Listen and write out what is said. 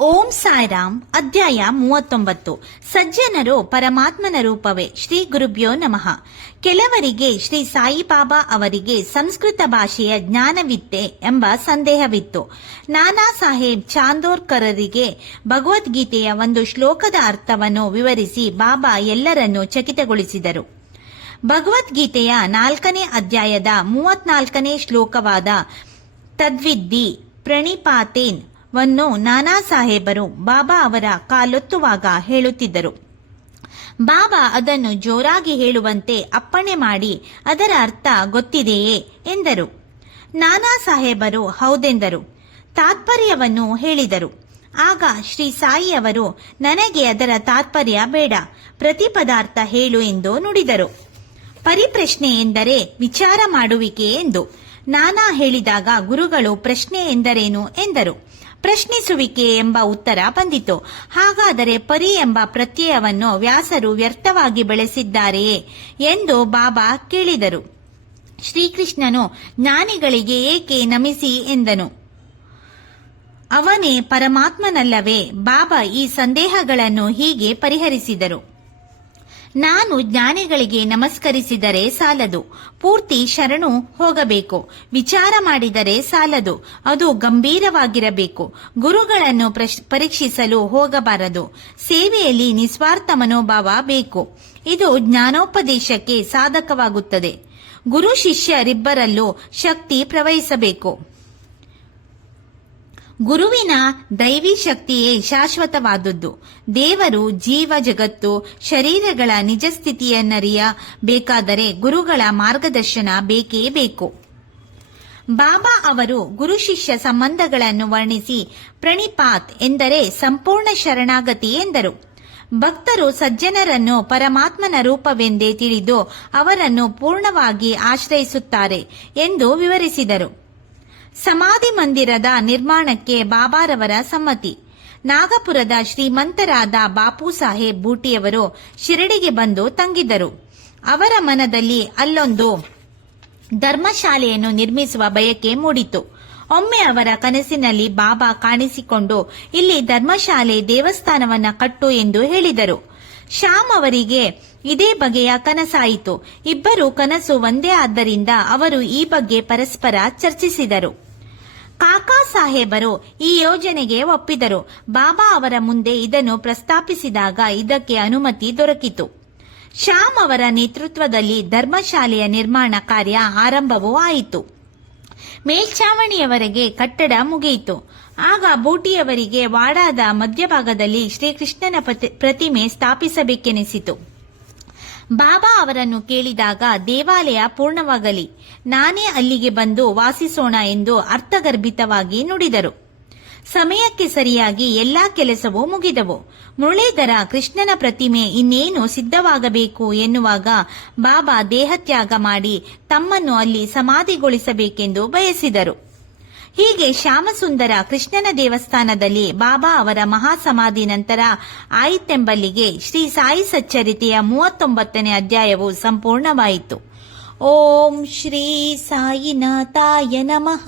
ಓಂ ಸಾಯಿರಾಮ್. ಅಧ್ಯಾಯ 39. ಸಜ್ಜನರು ಪರಮಾತ್ಮನ ರೂಪವೇ. ಶ್ರೀ ಗುರುಭ್ಯೋ ನಮಃ. ಕೆಲವರಿಗೆ ಶ್ರೀ ಸಾಯಿಬಾಬಾ ಅವರಿಗೆ ಸಂಸ್ಕೃತ ಭಾಷೆಯ ಜ್ಞಾನವಿತ್ತೆ ಎಂಬ ಸಂದೇಹವಿತ್ತು. ನಾನಾ ಸಾಹೇಬ್ ಚಾಂದೋರ್ಕರರಿಗೆ ಭಗವದ್ಗೀತೆಯ ಒಂದು ಶ್ಲೋಕದ ಅರ್ಥವನ್ನು ವಿವರಿಸಿ ಬಾಬಾ ಎಲ್ಲರನ್ನೂ ಚಕಿತಗೊಳಿಸಿದರು. ಭಗವದ್ಗೀತೆಯ 4ನೇ ಅಧ್ಯಾಯದ 34ನೇ ಶ್ಲೋಕವಾದ ತದ್ವಿದ್ದಿ ಪ್ರಣಿಪಾತೇನ್ ವನ್ನು ನಾನಾ ಸಾಹೇಬರು ಬಾಬಾ ಅವರ ಕಾಲೊತ್ತುವಾಗ ಹೇಳುತ್ತಿದ್ದರು. ಬಾಬಾ ಅದನ್ನು ಜೋರಾಗಿ ಹೇಳುವಂತೆ ಅಪ್ಪಣೆ ಮಾಡಿ ಅದರ ಅರ್ಥ ಗೊತ್ತಿದೆಯೇ ಎಂದರು. ನಾನಾ ಸಾಹೇಬರು ಹೌದೆಂದರು. ತಾತ್ಪರ್ಯವನ್ನು ಹೇಳಿದರು. ಆಗ ಶ್ರೀ ಸಾಯಿಯವರು ನನಗೆ ಅದರ ತಾತ್ಪರ್ಯ ಬೇಡ, ಪ್ರತಿ ಪದಾರ್ಥ ಹೇಳು ಎಂದು ನುಡಿದರು. ಪರಿಪ್ರಶ್ನೆ ಎಂದರೆ ವಿಚಾರ ಮಾಡುವಿಕೆ ಎಂದು ನಾನಾ ಹೇಳಿದಾಗ ಗುರುಗಳು ಪ್ರಶ್ನೆ ಎಂದರೇನು ಎಂದರು. ಪ್ರಶ್ನಿಸುವಿಕೆ ಎಂಬ ಉತ್ತರ ಬಂದಿತು. ಹಾಗಾದರೆ ಪರಿ ಎಂಬ ಪ್ರತ್ಯಯವನ್ನು ವ್ಯಾಸರು ವ್ಯರ್ಥವಾಗಿ ಬೆಳೆಸಿದ್ದಾರೆಯೇ ಎಂದು ಬಾಬಾ ಕೇಳಿದರು. ಶ್ರೀಕೃಷ್ಣನು ಜ್ಞಾನಿಗಳಿಗೆ ಏಕೆ ನಮಿಸಿ ಎಂದನು. ಅವನೇ ಪರಮಾತ್ಮನಲ್ಲವೇ? ಬಾಬಾ ಈ ಸಂದೇಹಗಳನ್ನು ಹೀಗೆ ಪರಿಹರಿಸಿದರು. ನಾನು ಜ್ಞಾನಿಗಳಿಗೆ ನಮಸ್ಕರಿಸಿದರೆ ಸಾಲದು, ಪೂರ್ತಿ ಶರಣು ಹೋಗಬೇಕು. ವಿಚಾರ ಮಾಡಿದರೆ ಸಾಲದು, ಅದು ಗಂಭೀರವಾಗಿರಬೇಕು. ಗುರುಗಳನ್ನು ಪರೀಕ್ಷಿಸಲು ಹೋಗಬಾರದು. ಸೇವೆಯಲ್ಲಿ ನಿಸ್ವಾರ್ಥ ಮನೋಭಾವ ಬೇಕು. ಇದು ಜ್ಞಾನೋಪದೇಶಕ್ಕೆ ಸಾಧಕವಾಗುತ್ತದೆ. ಗುರು ಶಿಷ್ಯರಿಬ್ಬರಲ್ಲೂ ಶಕ್ತಿ ಪ್ರವಹಿಸಬೇಕು. ಗುರುವಿನ ದೈವಿ ಶಕ್ತಿಯೇ ಶಾಶ್ವತವಾದದ್ದು. ದೇವರು, ಜೀವ ಜಗತ್ತು, ಶರೀರಗಳ ನಿಜ ಸ್ಥಿತಿಯನ್ನರಿಯಬೇಕಾದರೆ ಗುರುಗಳ ಮಾರ್ಗದರ್ಶನ ಬೇಕೇ ಬೇಕು. ಬಾಬಾ ಅವರು ಗುರು ಶಿಷ್ಯ ಸಂಬಂಧಗಳನ್ನು ವರ್ಣಿಸಿ ಪ್ರಣಿಪಾತ್ ಎಂದರೆ ಸಂಪೂರ್ಣ ಶರಣಾಗತಿ ಎಂದರು. ಭಕ್ತರು ಸಜ್ಜನರನ್ನು ಪರಮಾತ್ಮನ ರೂಪವೆಂದೇ ತಿಳಿದು ಅವರನ್ನು ಪೂರ್ಣವಾಗಿ ಆಶ್ರಯಿಸುತ್ತಾರೆ ಎಂದು ವಿವರಿಸಿದರು. ಸಮಾಧಿ ಮಂದಿರದ ನಿರ್ಮಾಣಕ್ಕೆ ಬಾಬಾರವರ ಸಮ್ಮತಿ. ನಾಗಪುರದ ಶ್ರೀಮಂತರಾದ ಬಾಪು ಸಾಹೇಬ್ ಬೂಟಿಯವರು ಶಿರಡಿಗೆ ಬಂದು ತಂಗಿದ್ದರು. ಅವರ ಮನದಲ್ಲಿ ಅಲ್ಲೊಂದು ಧರ್ಮಶಾಲೆಯನ್ನು ನಿರ್ಮಿಸುವ ಬಯಕೆ ಮೂಡಿತು. ಒಮ್ಮೆ ಅವರ ಕನಸಿನಲ್ಲಿ ಬಾಬಾ ಕಾಣಿಸಿಕೊಂಡು ಇಲ್ಲಿ ಧರ್ಮಶಾಲೆ, ದೇವಸ್ಥಾನವನ್ನ ಕಟ್ಟು ಎಂದು ಹೇಳಿದರು. ಶ್ಯಾಮ್ ಅವರಿಗೆ ಇದೇ ಬಗೆಯ ಕನಸಾಯಿತು. ಇಬ್ಬರು ಕನಸು ಒಂದೇ ಆದ್ದರಿಂದ ಅವರು ಈ ಬಗ್ಗೆ ಪರಸ್ಪರ ಚರ್ಚಿಸಿದರು. ಕಾಕಾ ಸಾಹೇಬರು ಈ ಯೋಜನೆಗೆ ಒಪ್ಪಿದರು. ಬಾಬಾ ಅವರ ಮುಂದೆ ಇದನ್ನು ಪ್ರಸ್ತಾಪಿಸಿದಾಗ ಇದಕ್ಕೆ ಅನುಮತಿ ದೊರಕಿತು. ಶ್ಯಾಮ್ ಅವರ ನೇತೃತ್ವದಲ್ಲಿ ಧರ್ಮಶಾಲೆಯ ನಿರ್ಮಾಣ ಕಾರ್ಯ ಆರಂಭವೂ ಆಯಿತು. ಮೇಲ್ಛಾವಣಿಯವರೆಗೆ ಕಟ್ಟಡ ಮುಗಿಯಿತು. ಆಗ ಬೂಟಿಯವರಿಗೆ ವಾಡಾದ ಮಧ್ಯಭಾಗದಲ್ಲಿ ಶ್ರೀಕೃಷ್ಣನ ಪ್ರತಿಮೆ ಸ್ಥಾಪಿಸಬೇಕೆನಿಸಿತು. ಬಾಬಾ ಅವರನ್ನು ಕೇಳಿದಾಗ ದೇವಾಲಯ ಪೂರ್ಣವಾಗಲಿ, ನಾನೇ ಅಲ್ಲಿಗೆ ಬಂದು ವಾಸಿಸೋಣ ಎಂದು ಅರ್ಥಗರ್ಭಿತವಾಗಿ ನುಡಿದರು. ಸಮಯಕ್ಕೆ ಸರಿಯಾಗಿ ಎಲ್ಲಾ ಕೆಲಸವೂ ಮುಗಿದವು. ಮುರಳೀಧರ ಕೃಷ್ಣನ ಪ್ರತಿಮೆ ಇನ್ನೇನು ಸಿದ್ಧವಾಗಬೇಕು ಎನ್ನುವಾಗ ಬಾಬಾ ದೇಹತ್ಯಾಗ ಮಾಡಿ ತಮ್ಮನ್ನು ಅಲ್ಲಿ ಸಮಾಧಿಗೊಳಿಸಬೇಕೆಂದು ಬಯಸಿದರು. ಹೀಗೆ ಶ್ಯಾಮಸುಂದರ ಕೃಷ್ಣನ ದೇವಸ್ಥಾನದಲ್ಲಿ ಬಾಬಾ ಅವರ ಮಹಾಸಮಾಧಿ ನಂತರ ಆಯಿತೆಂಬಲ್ಲಿಗೆ ಶ್ರೀ ಸಾಯಿ ಸಚ್ಚರಿತೆಯ 39ನೇ ಅಧ್ಯಾಯವು ಸಂಪೂರ್ಣವಾಯಿತು. ಓಂ ಶ್ರೀ ಸಾಯಿನಾಥಾಯ ನಮಃ.